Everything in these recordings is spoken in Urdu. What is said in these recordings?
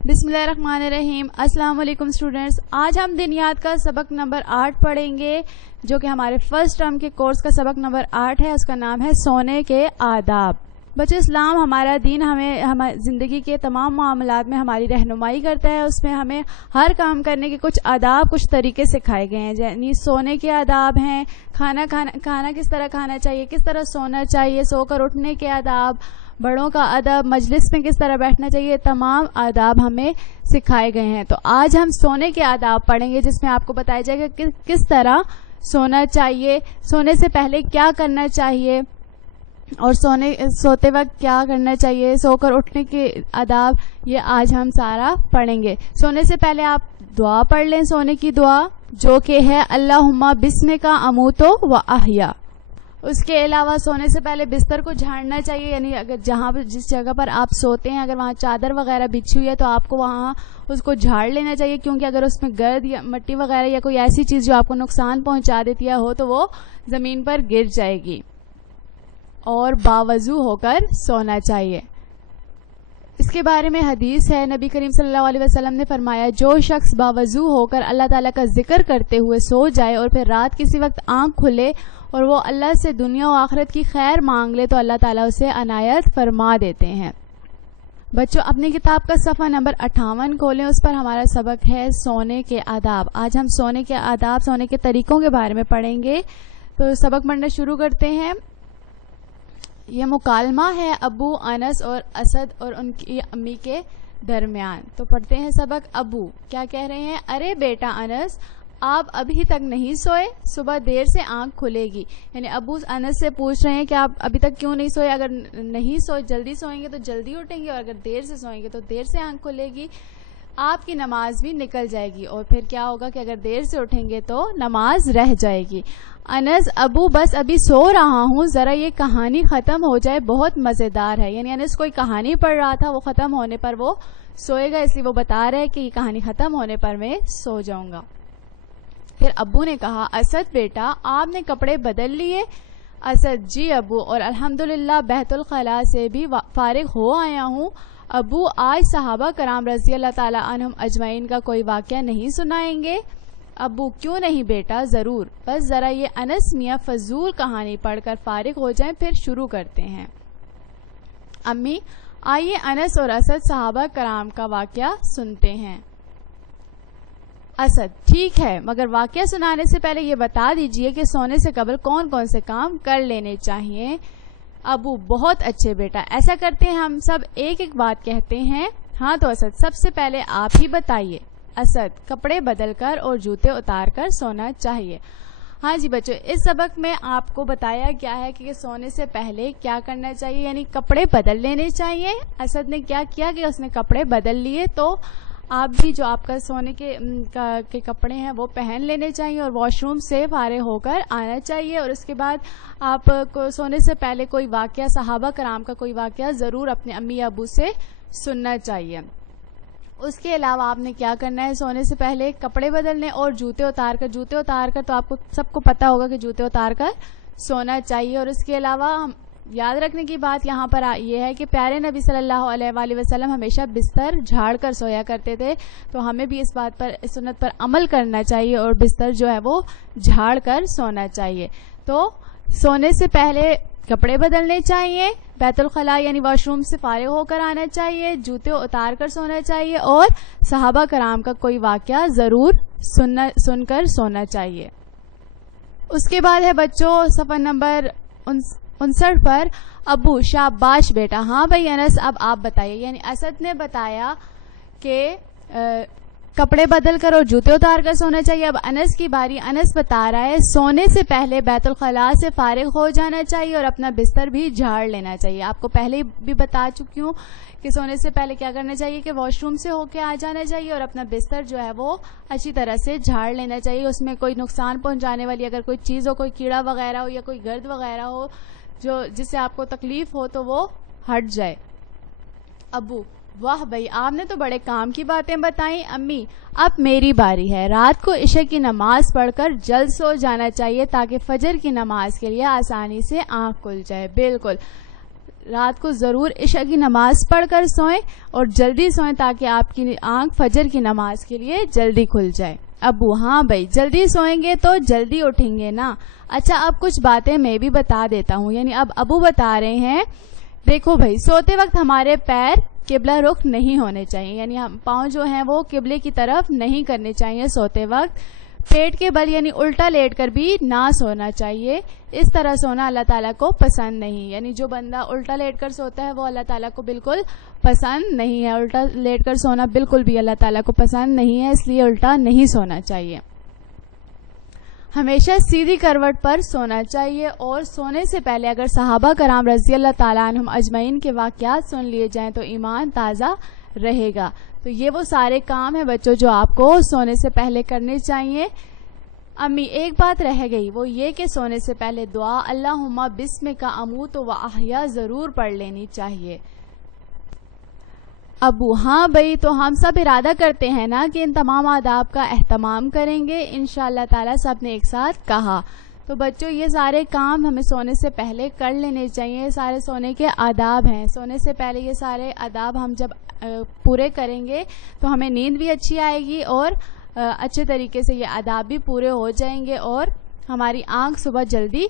بسم اللہ الرحمن الرحیم. السلام علیکم اسٹوڈینٹس. آج ہم دنیات کا سبق نمبر 8 پڑھیں گے جو کہ ہمارے فرسٹ ٹرم کے کورس کا سبق نمبر 8 ہے. اس کا نام ہے سونے کے آداب. بچوں، اسلام ہمارا دین ہمیں زندگی کے تمام معاملات میں ہماری رہنمائی کرتا ہے. اس میں ہمیں ہر کام کرنے کے کچھ آداب، کچھ طریقے سکھائے گئے ہیں. یعنی سونے کے آداب ہیں، کھانا کس طرح کھانا چاہیے، کس طرح سونا چاہیے، سو کر اٹھنے کے آداب، بڑوں کا ادب، مجلس میں کس طرح بیٹھنا چاہیے، تمام آداب ہمیں سکھائے گئے ہیں. تو آج ہم سونے کے آداب پڑھیں گے جس میں آپ کو بتایا جائے گا کہ کس طرح سونا چاہیے، سونے سے پہلے کیا کرنا چاہیے اور سوتے وقت کیا کرنا چاہیے، سو کر اٹھنے کے آداب. یہ آج ہم سارا پڑھیں گے. سونے سے پہلے آپ دعا پڑھ لیں، سونے کی دعا جو کہ ہے اللہم بسمک اموت و احیا. اس کے علاوہ سونے سے پہلے بستر کو جھاڑنا چاہیے. یعنی اگر جس جگہ پر آپ سوتے ہیں اگر وہاں چادر وغیرہ بچھی ہوئی ہے تو آپ کو وہاں اس کو جھاڑ لینا چاہیے، کیونکہ اگر اس میں گرد یا مٹی وغیرہ یا کوئی ایسی چیز جو آپ کو نقصان پہنچا دیتی ہو تو وہ زمین پر گر جائے گی. اور باوضو ہو کر سونا چاہیے. اس کے بارے میں حدیث ہے، نبی کریم صلی اللہ علیہ وسلم نے فرمایا جو شخص باوضو ہو کر اللہ تعالیٰ کا ذکر کرتے ہوئے سو جائے اور پھر رات کسی وقت آنکھ کھلے اور وہ اللہ سے دنیا و آخرت کی خیر مانگ لے تو اللہ تعالیٰ اسے عنایت فرما دیتے ہیں. بچوں، اپنی کتاب کا صفحہ نمبر 58 کھولیں. اس پر ہمارا سبق ہے سونے کے آداب. آج ہم سونے کے آداب، سونے کے طریقوں کے بارے میں پڑھیں گے. تو سبق پڑھنا شروع کرتے ہیں. یہ مکالمہ ہے ابو انس اور اسد اور ان کی امی کے درمیان. تو پڑھتے ہیں سبق. ابو کیا کہہ رہے ہیں؟ ارے بیٹا انس، آپ ابھی تک نہیں سوئے؟ صبح دیر سے آنکھ کھلے گی. یعنی ابو انس سے پوچھ رہے ہیں کہ آپ ابھی تک کیوں نہیں سوئے؟ اگر نہیں سوئے، جلدی سوئیں گے تو جلدی اٹھیں گے، اور اگر دیر سے سوئیں گے تو دیر سے آنکھ کھلے گی. آپ کی نماز بھی نکل جائے گی. اور پھر کیا ہوگا کہ اگر دیر سے اٹھیں گے تو نماز رہ جائے گی. انس، ابو بس ابھی سو رہا ہوں، ذرا یہ کہانی ختم ہو جائے، بہت مزیدار ہے. یعنی انس کوئی کہانی پڑھ رہا تھا، وہ ختم ہونے پر وہ سوئے گا، اس لیے وہ بتا رہے کہ یہ کہانی ختم ہونے پر میں سو جاؤں گا. پھر ابو نے کہا اسد بیٹا، آپ نے کپڑے بدل لیے؟ اسد، جی ابو، اور الحمدللہ بیت الخلاء سے بھی فارغ ہو آیا ہوں. ابو، آج صحابہ کرام رضی اللہ تعالی عنہم اجمعین کا کوئی واقعہ نہیں سنائیں گے؟ ابو، کیوں نہیں بیٹا، ضرور، بس ذرا یہ انس میاں فضول کہانی پڑھ کر فارغ ہو جائیں پھر شروع کرتے ہیں. امی، آئیے انس اور اسد صحابہ کرام کا واقعہ سنتے ہیں. اسد، ٹھیک ہے، مگر واقعہ سنانے سے پہلے یہ بتا دیجئے کہ سونے سے قبل کون کون سے کام کر لینے چاہیے. ابو، بہت اچھے بیٹا، ایسا کرتے ہیں ہم سب ایک ایک بات کہتے ہیں. ہاں تو اسد، سب سے پہلے آپ ہی بتائیے. اسد، کپڑے بدل کر اور جوتے اتار کر سونا چاہیے. ہاں جی بچوں، اس سبق میں آپ کو بتایا گیا ہے کہ سونے سے پہلے کیا کرنا چاہیے، یعنی کپڑے بدل لینے چاہیے. اسد نے کیا کیا کہ اس نے کپڑے بدل لیے. تو آپ بھی جو آپ کا سونے کے کپڑے ہیں وہ پہن لینے چاہیے اور واش روم سے فارغ ہو کر آنا چاہیے. اور اس کے بعد آپ کو سونے سے پہلے کوئی واقعہ، صحابہ کرام کا کوئی واقعہ ضرور اپنے امی ابو سے سننا چاہیے. اس کے علاوہ آپ نے کیا کرنا ہے؟ سونے سے پہلے کپڑے بدلنے اور جوتے اتار کر تو آپ کو سب کو پتا ہوگا کہ جوتے اتار کر سونا چاہیے. اور اس کے علاوہ یاد رکھنے کی بات یہاں پر یہ ہے کہ پیارے نبی صلی اللہ علیہ وآلہ وسلم ہمیشہ بستر جھاڑ کر سویا کرتے تھے. تو ہمیں بھی اس بات پر، اس سنت پر عمل کرنا چاہیے اور بستر جو ہے وہ جھاڑ کر سونا چاہیے. تو سونے سے پہلے کپڑے بدلنے چاہیے، بیت الخلاء یعنی واش روم سے فارغ ہو کر آنا چاہیے، جوتے اتار کر سونا چاہیے اور صحابہ کرام کا کوئی واقعہ ضرور سن کر سونا چاہیے. اس کے بعد ہے بچوں صفحہ نمبر 59 پر. ابو، شاباش بیٹا. ہاں بھائی انس، اب آپ بتائیے. یعنی اسد نے بتایا کہ کپڑے بدل کر اور جوتے اتار کر سونا چاہیے. اب انس کی باری. انس بتا رہا ہے سونے سے پہلے بیت الخلاء سے فارغ ہو جانا چاہیے اور اپنا بستر بھی جھاڑ لینا چاہیے. آپ کو پہلے بھی بتا چکی ہوں کہ سونے سے پہلے کیا کرنا چاہیے کہ واش روم سے ہو کے آ جانا چاہیے اور اپنا بستر جو ہے وہ اچھی طرح سے جھاڑ لینا چاہیے. اس میں کوئی نقصان پہنچانے والی اگر کوئی چیز ہو، کوئی کیڑا وغیرہ ہو یا کوئی گرد وغیرہ ہو جس سے آپ کو تکلیف ہو تو وہ ہٹ جائے. ابو، واہ بھائی، آپ نے تو بڑے کام کی باتیں بتائیں. امی، اب میری باری ہے. رات کو عشاء کی نماز پڑھ کر جلد سو جانا چاہیے تاکہ فجر کی نماز کے لیے آسانی سے آنکھ کھل جائے. بالکل، رات کو ضرور عشاء کی نماز پڑھ کر سوئیں اور جلدی سوئیں تاکہ آپ کی آنکھ فجر کی نماز کے لیے جلدی کھل جائے. ابو ہاں بھائی جلدی سوئیں گے تو جلدی اٹھیں گے نا. اچھا اب کچھ باتیں میں بھی بتا دیتا ہوں. یعنی اب ابو بتا رہے ہیں دیکھو بھائی سوتے وقت ہمارے پیر قبلہ رخ نہیں ہونے چاہیے. یعنی ہم پاؤں جو ہیں وہ قبلے کی طرف نہیں کرنے چاہیے سوتے وقت. پیٹ کے بل یعنی الٹا لیٹ کر بھی نہ سونا چاہیے. اس طرح سونا اللہ تعالیٰ کو پسند نہیں. یعنی جو بندہ الٹا لیٹ کر سوتا ہے وہ اللہ تعالیٰ کو بالکل پسند نہیں ہے. الٹا لیٹ کر سونا بالکل بھی اللہ تعالیٰ کو پسند نہیں ہے, اس لیے الٹا نہیں سونا چاہیے. ہمیشہ سیدھی کروٹ پر سونا چاہیے اور سونے سے پہلے اگر صحابہ کرام رضی اللہ تعالیٰ عنہم اجمعین کے واقعات سن لیے جائیں تو ایمان تازہ رہے گا. تو یہ وہ سارے کام ہیں بچوں جو آپ کو سونے سے پہلے کرنے چاہیے. امی ایک بات رہ گئی, وہ یہ کہ سونے سے پہلے دعا اللہم بسمک اموت و احیا ضرور پڑھ لینی چاہیے. ابو ہاں بھائی تو ہم سب ارادہ کرتے ہیں نا کہ ان تمام آداب کا اہتمام کریں گے انشاءاللہ تعالی. سب نے ایک ساتھ کہا. تو بچوں یہ سارے کام ہمیں سونے سے پہلے کر لینے چاہیے. یہ سارے سونے کے آداب ہیں. سونے سے پہلے یہ سارے آداب ہم جب پورے کریں گے تو ہمیں نیند بھی اچھی آئے گی اور اچھے طریقے سے یہ آداب بھی پورے ہو جائیں گے اور ہماری آنکھ صبح جلدی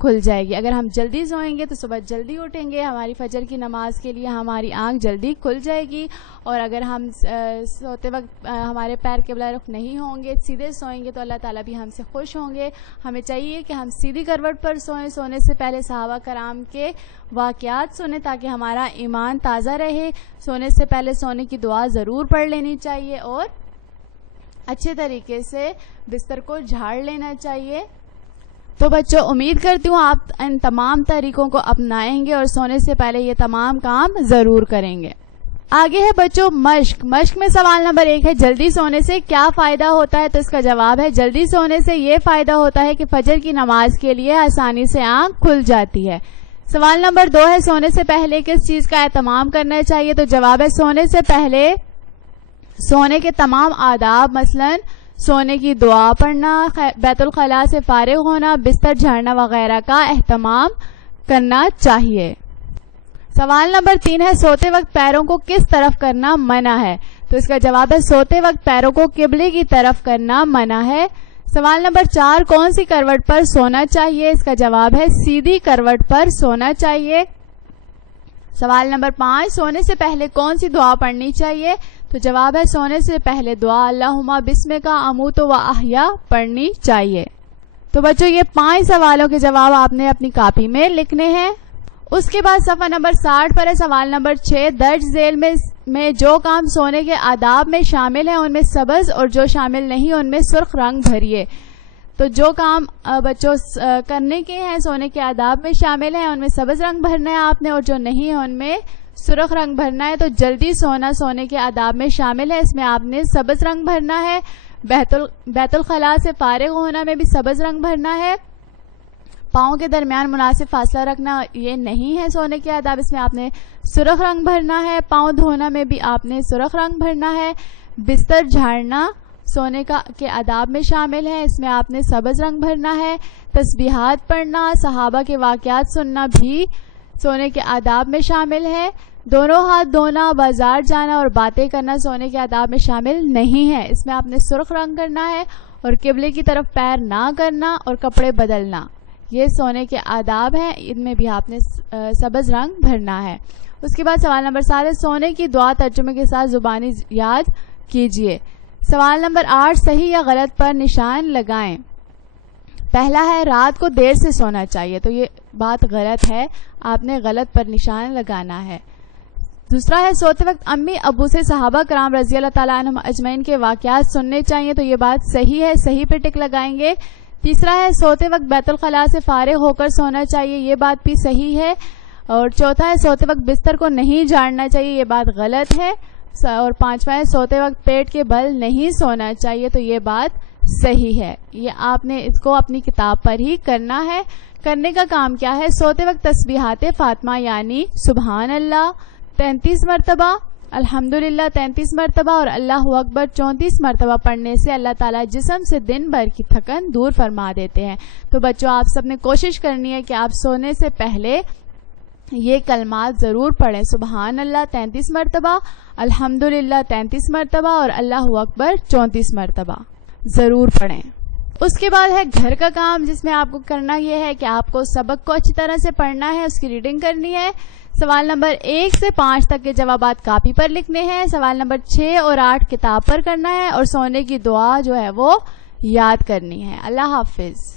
کھل جائے گی. اگر ہم جلدی سوئیں گے تو صبح جلدی اٹھیں گے, ہماری فجر کی نماز کے لیے ہماری آنکھ جلدی کھل جائے گی. اور اگر ہم سوتے وقت ہمارے پیر قبلہ رخ نہیں ہوں گے, سیدھے سوئیں گے تو اللہ تعالیٰ بھی ہم سے خوش ہوں گے. ہمیں چاہیے کہ ہم سیدھی کروٹ پر سوئیں. سونے سے پہلے صحابہ کرام کے واقعات سنیں تاکہ ہمارا ایمان تازہ رہے. سونے سے پہلے سونے کی دعا ضرور پڑھ لینی چاہیے اور اچھے طریقے سے بستر کو جھاڑ لینا چاہیے. تو بچوں امید کرتی ہوں آپ ان تمام طریقوں کو اپنائیں گے اور سونے سے پہلے یہ تمام کام ضرور کریں گے. آگے ہے بچوں مشق. مشق میں سوال نمبر 1 ہے جلدی سونے سے کیا فائدہ ہوتا ہے؟ تو اس کا جواب ہے جلدی سونے سے یہ فائدہ ہوتا ہے کہ فجر کی نماز کے لیے آسانی سے آنکھ کھل جاتی ہے. سوال نمبر 2 ہے سونے سے پہلے کس چیز کا اہتمام کرنا چاہیے؟ تو جواب ہے سونے سے پہلے سونے کے تمام آداب مثلاً سونے کی دعا پڑھنا, بیت الخلاء سے فارغ ہونا, بستر جھاڑنا وغیرہ کا اہتمام کرنا چاہیے. سوال نمبر 3 ہے سوتے وقت پیروں کو کس طرف کرنا منع ہے؟ تو اس کا جواب ہے سوتے وقت پیروں کو قبلے کی طرف کرنا منع ہے. سوال نمبر 4 کون سی کروٹ پر سونا چاہیے؟ اس کا جواب ہے سیدھی کروٹ پر سونا چاہیے. سوال نمبر 5 سونے سے پہلے کون سی دعا پڑھنی چاہیے؟ تو جواب ہے سونے سے پہلے دعا اللہم بسمک اموت و احیا پڑھنی چاہیے. تو بچوں یہ 5 سوالوں کے جواب آپ نے اپنی کاپی میں لکھنے ہیں. اس کے بعد صفحہ نمبر 60 پر ہے سوال نمبر 6 درج ذیل میں جو کام سونے کے آداب میں شامل ہیں ان میں سبز اور جو شامل نہیں ان میں سرخ رنگ بھریے. تو جو کام بچوں کرنے کے ہیں سونے کے آداب میں شامل ہیں ان میں سبز رنگ بھرنا ہے آپ نے اور جو نہیں ہے ان میں سرخ رنگ بھرنا ہے. تو جلدی سونا سونے کے آداب میں شامل ہے, اس میں آپ نے سبز رنگ بھرنا ہے. بیت الخلاء سے فارغ ہونا میں بھی سبز رنگ بھرنا ہے. پاؤں کے درمیان مناسب فاصلہ رکھنا یہ نہیں ہے سونے کے آداب, اس میں آپ نے سرخ رنگ بھرنا ہے. پاؤں دھونا میں بھی آپ نے سرخ رنگ بھرنا ہے. بستر جھاڑنا سونے کے آداب میں شامل ہے, اس میں آپ نے سبز رنگ بھرنا ہے. تسبیحات پڑھنا صحابہ کے واقعات سننا بھی سونے کے آداب میں شامل ہے. دونوں ہاتھ دھونا, بازار جانا اور باتیں کرنا سونے کے آداب میں شامل نہیں ہے, اس میں آپ نے سرخ رنگ کرنا ہے. اور قبلے کی طرف پیر نہ کرنا اور کپڑے بدلنا یہ سونے کے آداب ہیں, ان میں بھی آپ نے سبز رنگ بھرنا ہے. اس کے بعد سوال نمبر 7 سونے کی دعا ترجمے کے ساتھ زبانی یاد کیجیے. سوال نمبر 8 صحیح یا غلط پر نشان لگائیں. پہلا ہے رات کو دیر سے سونا چاہیے, تو یہ بات غلط ہے, آپ نے غلط پر نشان لگانا ہے. دوسرا ہے سوتے وقت امی ابو سے صحابہ کرام رضی اللہ تعالیٰ عنہم اجمعین کے واقعات سننے چاہیے, تو یہ بات صحیح ہے, صحیح پہ ٹک لگائیں گے. تیسرا ہے سوتے وقت بیت الخلاء سے فارغ ہو کر سونا چاہیے, یہ بات بھی صحیح ہے. اور چوتھا ہے سوتے وقت بستر کو نہیں جھاڑنا چاہیے, یہ بات غلط ہے. اور پانچواں ہے سوتے وقت پیٹ کے بل نہیں سونا چاہیے, تو یہ بات صحیح ہے. یہ آپ نے اس کو اپنی کتاب پر ہی کرنا ہے. کرنے کا کام کیا ہے؟ سوتے وقت تسبیحات فاطمہ یعنی سبحان اللہ 33 مرتبہ, الحمدللہ 33 مرتبہ اور اللہ اکبر 34 مرتبہ پڑھنے سے اللہ تعالیٰ جسم سے دن بھر کی تھکن دور فرما دیتے ہیں. تو بچوں آپ سب نے کوشش کرنی ہے کہ آپ سونے سے پہلے یہ کلمات ضرور پڑھیں. سبحان اللہ 33 مرتبہ, الحمدللہ 33 مرتبہ اور اللہ اکبر 34 مرتبہ ضرور پڑھیں. اس کے بعد ہے گھر کا کام, جس میں آپ کو کرنا یہ ہے کہ آپ کو سبق کو اچھی طرح سے پڑھنا ہے, اس کی ریڈنگ کرنی ہے. سوال نمبر 1 سے 5 تک کے جوابات کاپی پر لکھنے ہیں. سوال نمبر 6 اور 8 کتاب پر کرنا ہے, اور سونے کی دعا جو ہے وہ یاد کرنی ہے. اللہ حافظ.